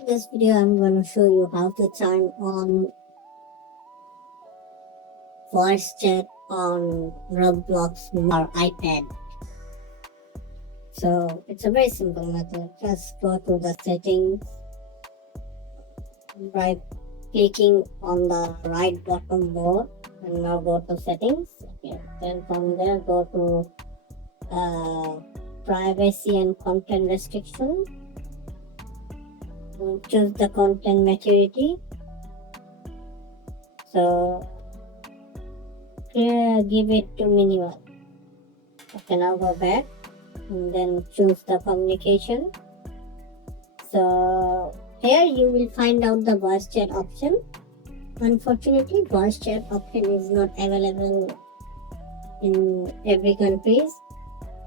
In this video, I'm going to show you how to turn on voice chat on Roblox or iPad. So it's a very simple method. Just go to the settings by clicking on the right bottom bar, and now go to settings. Okay. Then from there go to privacy and content restriction. Choose the content maturity. So here give it to minimal. Okay, now go back and then choose the communication. So here you will find out the voice chat option. Unfortunately, voice chat option is not available in every country.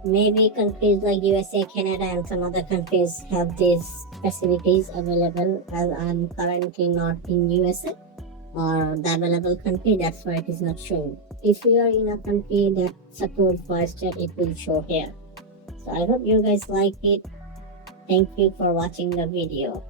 Maybe countries like USA, Canada and some other countries have these facilities available, as I'm currently not in USA or the available country, that's why it is not showing. If you are in a country that supports voice chat, it will show here. So I hope you guys like it. Thank you for watching the video.